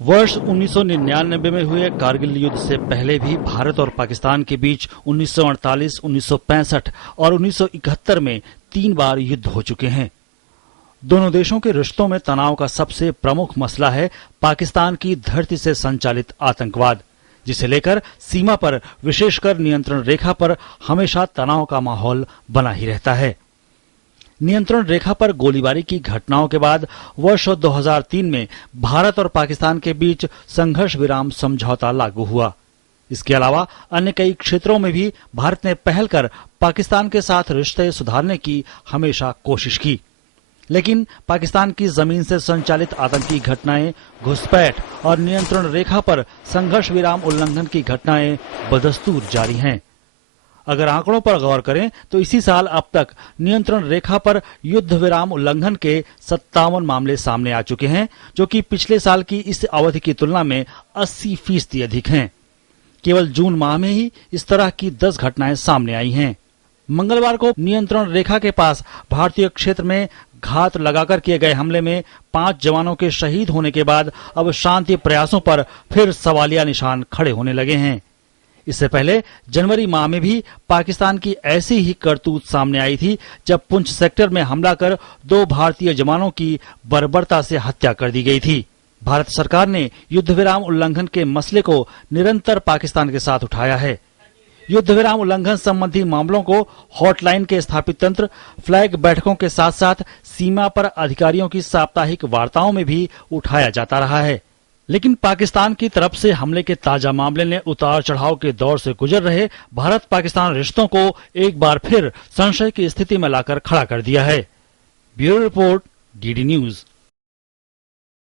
वर्ष 1999 में हुए कारगिल युद्ध से पहले भी भारत और पाकिस्तान के बीच 1948, 1965 और 1971 में 3 बार युद्ध हो चुके हैं। दोनों देशों के रिश्तों में तनाव का सबसे प्रमुख मसला है पाकिस्तान की धरती से संचालित आतंकवाद, जिसे लेकर सीमा पर विशेषकर नियंत्रण रेखा पर हमेशा तनाव का माहौल बना ही रहता है। नियंत्रण रेखा पर गोलीबारी की घटनाओं के बाद वर्ष 2003 में भारत और पाकिस्तान के बीच संघर्ष विराम समझौता लागू हुआ। इसके अलावा अन्य कई क्षेत्रों में भी भारत ने पहल कर पाकिस्तान के साथ रिश्ते सुधारने की हमेशा कोशिश की, लेकिन पाकिस्तान की जमीन से संचालित आतंकी घटनाएं, घुसपैठ और नियंत्रण रेखा पर संघर्ष विराम उल्लंघन की घटनाएं बदस्तूर जारी हैं। अगर आंकड़ों पर गौर करें तो इसी साल अब तक नियंत्रण रेखा पर युद्ध विराम उल्लंघन के 57 मामले सामने आ चुके हैं, जो कि पिछले साल की इस अवधि की तुलना में 80% अधिक हैं। केवल जून माह में ही इस तरह की 10 घटनाएं सामने आई हैं। मंगलवार को नियंत्रण रेखा के पास भारतीय क्षेत्र में घात लगाकर किए गए हमले में 5 जवानों के शहीद होने के बाद अब शांति प्रयासों पर फिर सवालिया निशान खड़े होने लगे हैं। इससे पहले जनवरी माह में भी पाकिस्तान की ऐसी ही करतूत सामने आई थी, जब पुंछ सेक्टर में हमला कर 2 भारतीय जवानों की बर्बरता से हत्या कर दी गई थी। भारत सरकार ने युद्ध विराम उल्लंघन के मसले को निरंतर पाकिस्तान के साथ उठाया है। युद्ध विराम उल्लंघन संबंधी मामलों को हॉटलाइन के स्थापित तंत्र, फ्लैग बैठकों के साथ साथ सीमा पर अधिकारियों की साप्ताहिक वार्ताओं में भी उठाया जाता रहा है। लेकिन पाकिस्तान की तरफ से हमले के ताजा मामले ने उतार चढ़ाव के दौर से गुजर रहे भारत पाकिस्तान रिश्तों को एक बार फिर संशय की स्थिति में लाकर खड़ा कर दिया है। Bureau report, DD news.